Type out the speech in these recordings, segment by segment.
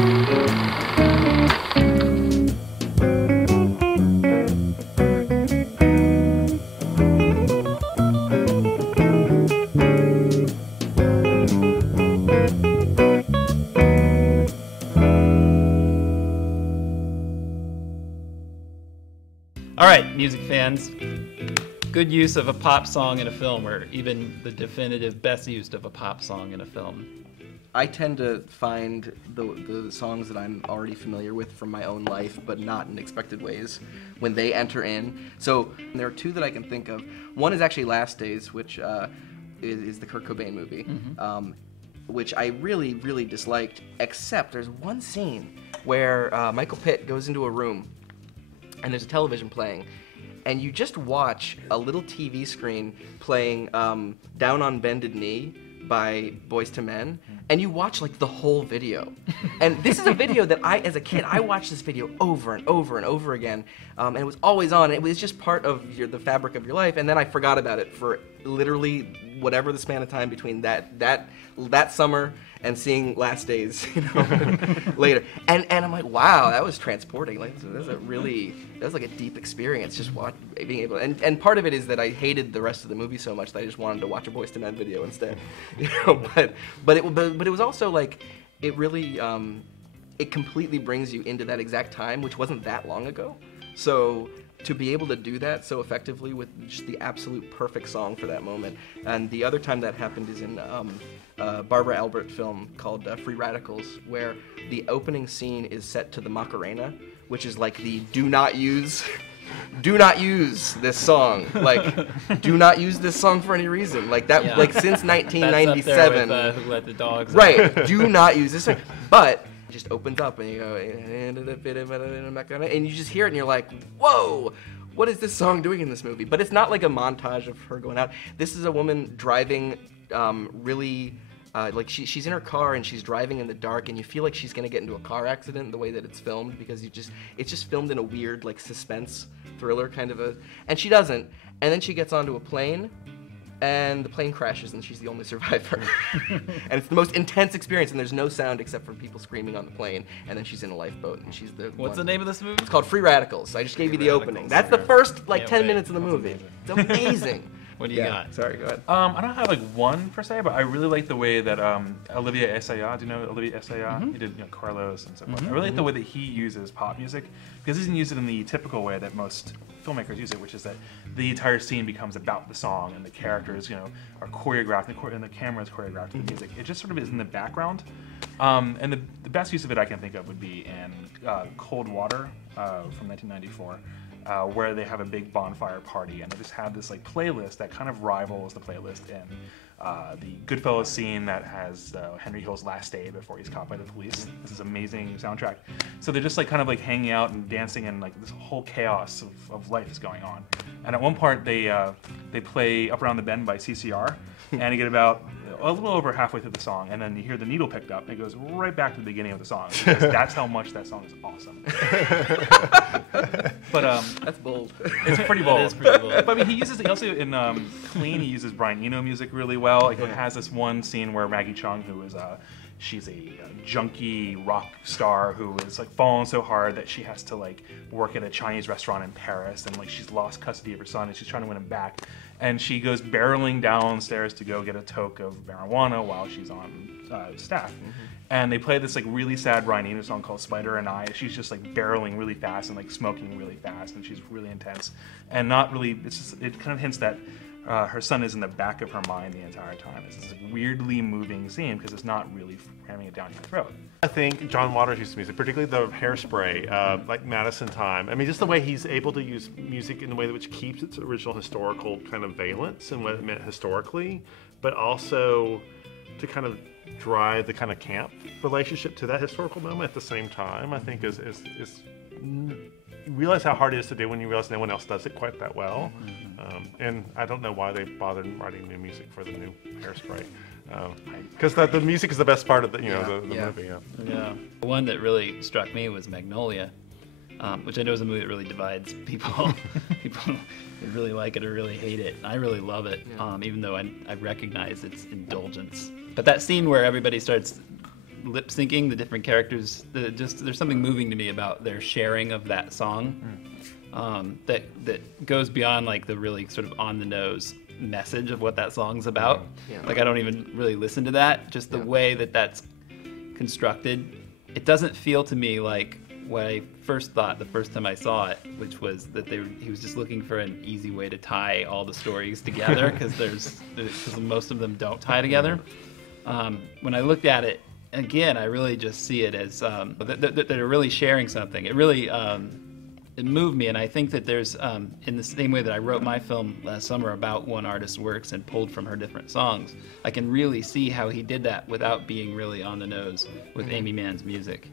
All right, music fans, good use of a pop song in a film, or even the definitive best use of a pop song in a film. I tend to find the songs that I'm already familiar with from my own life, but not in expected ways, when they enter in. So there are two that I can think of. One is actually Last Days, which is the Kurt Cobain movie, which I really, really disliked, except there's one scene where Michael Pitt goes into a room and there's a television playing, and you just watch a little TV screen playing Down on Bended Knee by Boyz II Men, and you watch like the whole video. And this is a video that as a kid, I watched this video over and over and over again, and it was always on. It was just part of the fabric of your life, and then I forgot about it for literally whatever the span of time between that summer and seeing Last Days, later. And I'm like, wow, that was transporting. Like, that was like a deep experience, just being able. And part of it is that I hated the rest of the movie so much that I just wanted to watch a Boyz II Men video instead. But it was also like, it really it completely brings you into that exact time, which wasn't that long ago. So to be able to do that so effectively with just the absolute perfect song for that moment. And the other time that happened is in a Barbara Albert film called Free Radicals, where the opening scene is set to the Macarena, which is like the do not use this song. Like, do not use this song for any reason. Like that, like since 1997. That's up there with, Who Let the Dogs Out. Right, do not use this song. But it just opens up and you go, and you just hear it and you're like, whoa, what is this song doing in this movie? But it's not like a montage of her going out. This is a woman driving really, like she's in her car and she's driving in the dark, and you feel like she's gonna get into a car accident the way that it's filmed, because it's just filmed in a weird like suspense thriller kind of and she doesn't. And then she gets onto a plane, and the plane crashes and she's the only survivor. And it's the most intense experience, and there's no sound except for people screaming on the plane, and then she's in a lifeboat and she's the What's the name of this movie? It's called Free Radicals. I just gave you the opening. That's the first like 10 minutes of the movie. It's amazing. What do you got? Sorry, go ahead. I don't have like one per se, but I really like the way that Oliver Assayas, do you know Oliver Assayas? He did Carlos and so forth. I really like the way that he uses pop music, because he doesn't use it in the typical way that most filmmakers use it, which is that the entire scene becomes about the song and the characters, are choreographed and the camera is choreographed to the music. It just sort of is in the background. And the best use of it I can think of would be in Cold Water from 1994. Where they have a big bonfire party, and they just have this like playlist that kind of rivals the playlist in the Goodfellas scene that has Henry Hill's Last Day before he's caught by the police. This is amazing soundtrack. So they're just like kind of like hanging out and dancing, and like this whole chaos of life is going on. And at one part they play Up Around the Bend by CCR, and you get about a little over halfway through the song, and then you hear the needle picked up, and it goes right back to the beginning of the song. That's how much that song is awesome. But that's bold. It's pretty bold. It is pretty bold. But I mean, he also in Clean, he uses Brian Eno music really well. Like, it has this one scene where Maggie Cheung, who is she's a junkie rock star who is like fallen so hard that she has to like work at a Chinese restaurant in Paris, and like she's lost custody of her son and she's trying to win him back, and she goes barreling downstairs to go get a toke of marijuana while she's on staff. And they play this like really sad Brian Eno song called Spider and I. She's just like barreling really fast and like smoking really fast, and she's really intense and not really. It kind of hints that her son is in the back of her mind the entire time. It's this weirdly moving scene because it's not really ramming it down your throat. I think John Waters used music, particularly the Hairspray, like Madison Time. I mean, just the way he's able to use music in a way which keeps its original historical kind of valence and what it meant historically, but also to kind of drive the kind of camp relationship to that historical moment at the same time, I think is you realize how hard it is to do when you realize no one else does it quite that well. And I don't know why they bothered writing new music for the new Hairspray. Because the music is the best part of the movie. Yeah. One that really struck me was Magnolia, which I know is a movie that really divides people. People really like it or really hate it. I really love it, even though I recognize its indulgence. But that scene where everybody starts lip syncing, the different characters. There's something moving to me about their sharing of that song that goes beyond like the really sort of on the nose message of what that song's about. Yeah. Like I don't even really listen to that. Just the way that that's constructed, it doesn't feel to me like what I first thought the first time I saw it, which was that he was just looking for an easy way to tie all the stories together because most of them don't tie together. When I looked at it again, I really just see it as that they're really sharing something. It really it moved me, and I think that there's in the same way that I wrote my film last summer about one artist's works and pulled from her different songs, I can really see how he did that without being really on the nose with Aimee Mann's music.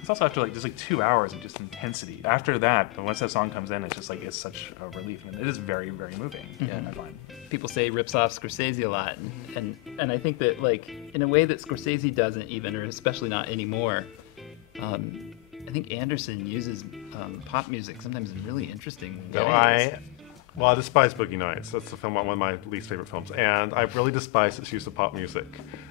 It's also after like just like 2 hours of just intensity. After that, once that song comes in, it's just like it's such a relief. I mean, it is very, very moving. Yeah, I find. People say he rips off Scorsese a lot, and I think that like in a way that Scorsese doesn't even, or especially not anymore. I think Anderson uses pop music sometimes in really interesting ways. I despise Boogie Nights. That's the film, one of my least favorite films, and I really despise its use of pop music.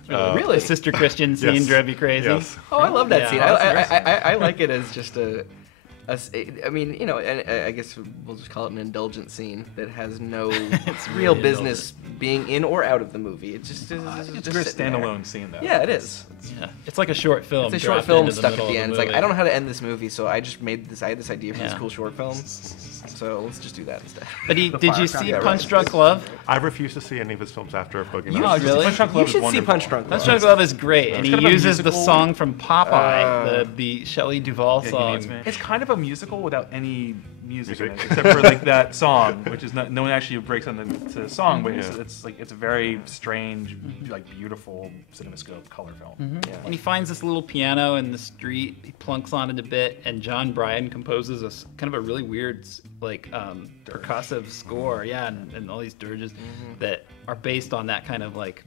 Really? The Sister Christian scene Yes. drove you crazy? Yes. Oh, I love that Yeah. scene. I like it as just I mean, you know, and I guess we'll just call it an indulgent scene that has no real really business being in or out of the movie. It's just It's just a very sitting there. standalone scene, though. Yeah, it is. Yeah. It's like a short film. It's a short dropped film into the stuck at middle the of end. It's like, movie. I don't know how to end this movie, so I just made this. I had this idea for this Yeah. cool short film. So let's just do that instead. But did you see Punch right. Drunk Love? I refuse to see any of his films after Boogie You Nights. really? Punch Drunk You Love is should see wonderful. Punch Drunk Love. Punch Drunk Love is great, and he kind of a uses the musical- song from Popeye, the Shelley Duvall Yeah, He song. Needs Me. It's kind of a musical without any music in it, except for like that song, which is no one actually breaks into song, but it's like it's a very strange, like beautiful cinemascope color film. Yeah. And he finds this little piano in the street. He plunks on it a bit, and John Bryan composes kind of a really weird, like percussive score. Yeah, and all these dirges that are based on that kind of like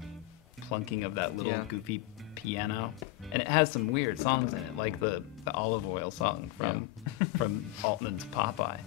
plunking of that little goofy piano. And it has some weird songs in it, like the olive oil song from Altman's Popeye.